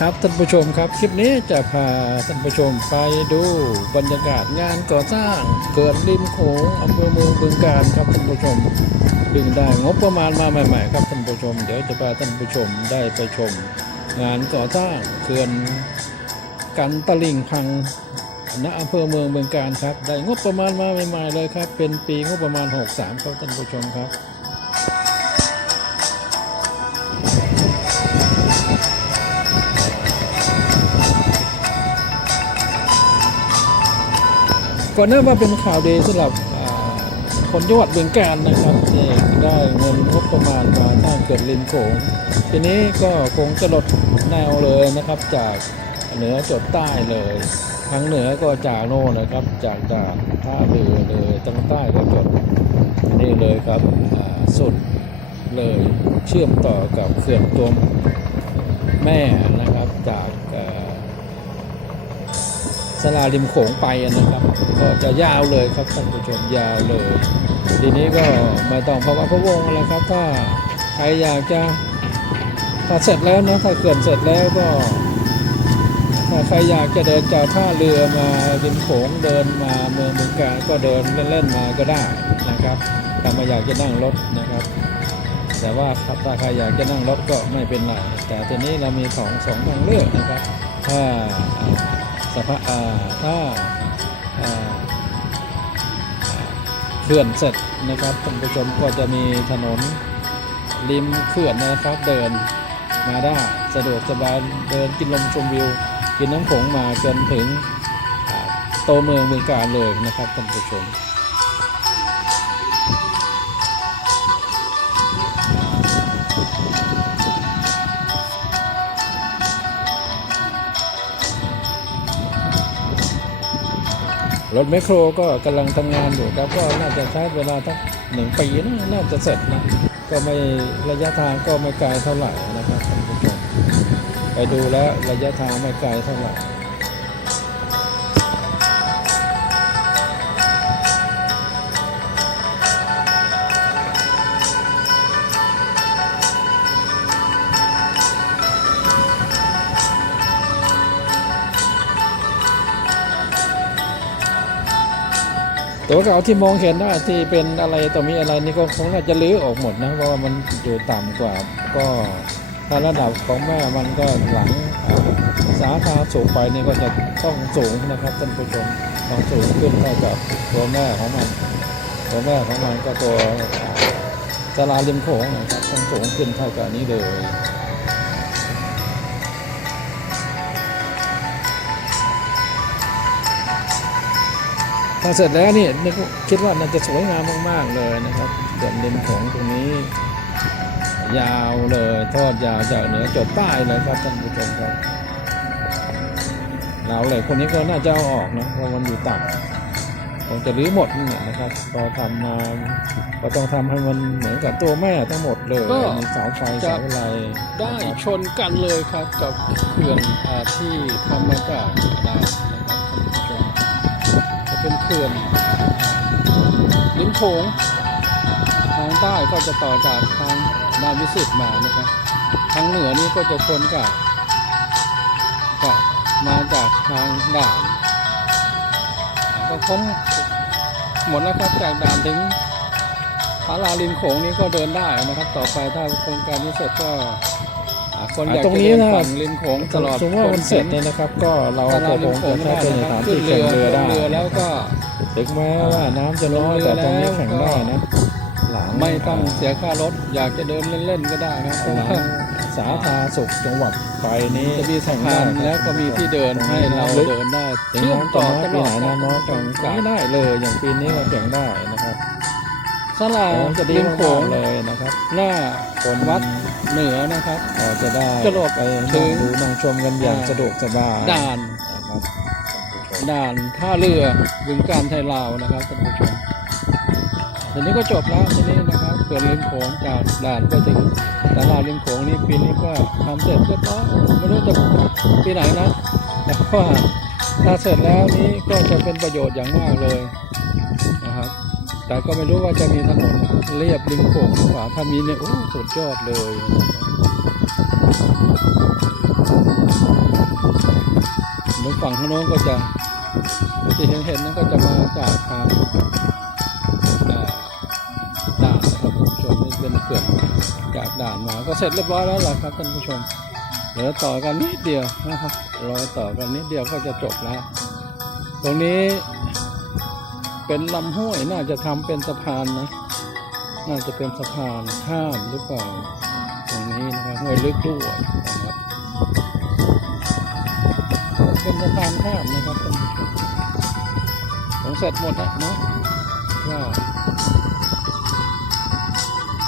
ครับท่านผู้ชมครับคลิปนี้จะพาท่านผู้ชมไปดูบรรยากาศงานก่อสร้างเกิดริมโขงอำเภอเมืองบึงการครับท่านผู้ชมดึงได้งบประมาณมาใหม่ ๆ ครับท่านผู้ชม เดี๋ยวจะพาท่านผู้ชมได้ไปชม งานก่อสร้างเขื่อนกันตลิ่งพังณอำเภอเมืองบึงการครับ ได้งบประมาณมาใหม่ ๆ เลยครับ เป็นปีงบประมาณ 63 ครับท่านผู้ชมครับ ก่อนหน้าว่าเป็นข่าวเดีสำหรับคนจังหวัดบึงกาฬนะครับที่ได้เงินงบประมาณมาสร้างเขื่อนริมโขงทีนี้ก็คงจะลดแนวเลยนะครับ จากเหนือจดใต้เลยทางเหนือก็จากโน่นนะครับ จากด่านท่าเรือเลยทางใต้ก็จดนี่เลยครับสุดเลยเชื่อมต่อกับเขื่อนตัวแม่นะครับจากเอ่อ ส ลาริมโขงไปนะครับ ก็จะยาวเลยครับท่านผู้ชมยาวเลย ทีนี้ก็ไม่ต้องเพราะว่าพะวงแล้วครับ ถ้าใครอยากจะถ้าเสร็จแล้วนะถ้าเขื่อนเสร็จแล้วก็ถ้าใครอยากจะเดินจากท่าเรือมาริมโขงเดินมาเมืองเมืองกาก็เดินเล่นๆมาก็ได้นะครับถ้าไม่อยากจะนั่งรถนะครับ แต่ว่าถ้าใครอยากจะนั่งรถก็ไม่เป็นไรแต่ทีนี้เรามีสองสองทางเลือกนะครับถ้า สภาอ่ถ้าเขื่อนเสร็จนะครับท่านผู้ชมก็จะมีถนนริมเขื่อนนะครับเดินมาได้สะดวกสบายเดินกินลมชมวิว กินน้ำผงมาจนถึงโตวเมืองเมืองการเลยนะครับท่านผู้ชม รถแมคโครก็กำลังทำงานอยู่ครับก็น่าจะใช้เวลาทั้งหนึ่งปีนะน่าจะเสร็จนะก็ไม่ระยะทางก็ไม่ไกลเท่าไหร่นะครับท่านผู้ชมไปดูแล้วระยะทางไม่ไกลเท่าไหร่ ตัวเก่าที่มองเห็นได้ที่เป็นอะไรต่อมีอะไรนี่ก็คงน่าจะลื้อออกหมดนะเพราะว่ามันอยู่ต่ำกว่าก็ถ้าระดับของแม่มันก็หลังสาขาสูงไปนี่ก็จะต้องสูงนะครับท่านผู้ชมต้องสูงขึ้นเท่ากับตัวแม่ของมัน ตัวแม่ของมันก็ตัวอ่าสลาริมโขงนะครับต้องสูงขึ้นเท่ากับนี้เลย อเสร็จแล้วนี่นึกว่าคิดว่าน่าจะสวยงามมาก ๆ เลยนะครับเด่นดินของตรงนี้ ยาวเลยทอดยาวจากเหนือจดใต้เลยครับท่านผู้ชมครับเราเหล็กคนนี้ก็น่าจะเอาออกนะเพราะมันอยู่ต่ำคงจะรื้อหมดนี่นแหละนะครับพอทำมาก็ต้องทำให้มันเหมือนกับตัวแม่ทั้งหมดเลยก็มีเสาไฟจะเสาอะไรได้นะครับชนกันเลยครับกับเขื่อนอ่าที่ทำมาจากดาว เป็นเขื่อนริมโขงทางใต้ก็จะต่อจากทางดานวิสิตมานะครับทางเหนือนี่ก็จะชนกับกับมาจากทางด่านก็คงหมดแล้วครับจากด่านถึงพาราริมโขงนี้ก็เดินได้นะครับ ต่อไปถ้าโครงการนี้เสร็จก็อ่าคนอยากตรงจะนี้เดินนะฝั่งริมโขงตลอดสมมติว่ามันเสร็จเนี่ยนะครับ ก็เราพาราก็ริคมงโขจะงใช้ได้เป็นสนะครัถาบนขึ้ที่นเรือแข่งเรือได้ลงเรือแล้วก็ ถึงแม้ว่าน้ำจะน้อยแต่ตรงนี้แข่งได้นะหลังไม่ต้องเสียค่ารถ อยากจะเดินเล่นๆก็ได้นะเพราะหลัว่างสาธารณสุขจังหวัดไปนี้จะมีสะพานแล้วก็มีที่เดินให้เราเดินได้ถึงเชื่อมน้ำต่จะอน้อยตปีลอไหดนน้ำน้อยแข่งกาไม่ได้เลย อย่างปีนี้ก็แข่งได้นะครับสลาจะดีริมมากโขงๆเลยนะครับหน้าคนวัดเหนือนะครับก็จะได้จะหลบไปถึนั่งงดูนั่งชมกันอย่างอ่าสะดวกสบายด่านนะครับ ด่านท่าเรือบึงการไทยลาวนะครับท่านผู้ชมทีนี้ก็จบแล้วทีนี้นะครับเขื่อนริมโขงจากด่านไปถึงตลาดริมโขงนี่ปีนี้ก็ทำเสร็จเรียบร้อยไม่รู้จะปีไหนนะแต่ว่าถ้าเสร็จแล้วนี้ก็จะเป็นประโยชน์อย่างมากเลยนะครับ แต่ก็ไม่รู้ว่าจะมีถนนเรียบริมโขงหรือเปล่าถ้ามีเนี่ยโอ้สุดยอดเลยบเมือนฝั่งข้างโน้นก็จะ ที่เห็นเห็นนั่นก็จะมาจากทางด่านนะครับท่านผู้ชมนี่เป็นเขื่อนจากด่านมาก็เสร็จเรียบร้อยแล้วล่ะครับท่านผู้ชมเหลือต่อกันนิดเดียวนะครับรอต่อกันนิดเดียวก็จะจบแล้ว ตรงนี้เป็นลำห้วยน่าจะทำเป็นสะพานนะ น่าจะเป็นสะพานข้ามหรือเปล่าตรงนี้นะครับห้วยลึกด้วยนะครับเป็นสะพานข้ามนะครับ ผมเสร็จหมดแล้วเนาะว่า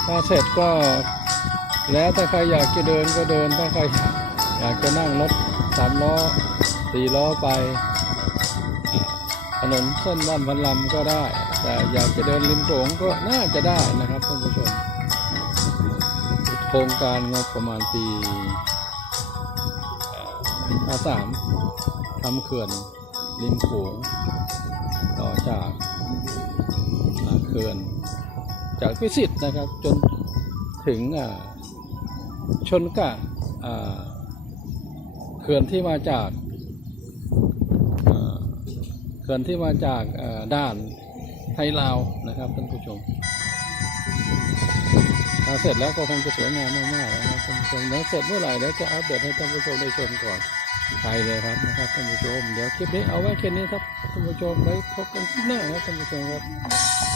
ถ้าเสร็จก็แล้วถ้าใครอยากจะเดินก็เดิน ถ้าใครอยากจะนั่งรถสามล้อสี่ล้อไปถนนเส้นบ้านพันลำก็ได้ แต่อยากจะเดินริมโขงก็น่าจะได้นะครับท่านผู้ชม โครงการงบประมาณปีห้าสามทำเขื่อนริมโขง ต่อจากเขื่อนจากพิสิทธ์นะครับจนถึงชนกะเขื่อนที่มาจากเขื่อนที่มาจากอ่านไทยลาวนะครับท่านผู้ชมเสร็จแล้วก็คงจะสวยงามมากๆนะครับท่านผู้ชมแล้วเสร็จเมื่อไหร่แล้วจะอัปเดตให้ท่านผู้ชมได้ชมก่อน ไปเลยครับนะครับท่านผู้ชม เดี๋ยวคลิปนี้เอาไว้แค่นี้ครับท่านผู้ชมไว้พบกันคลิปหน้าครับท่านผู้ชมครับ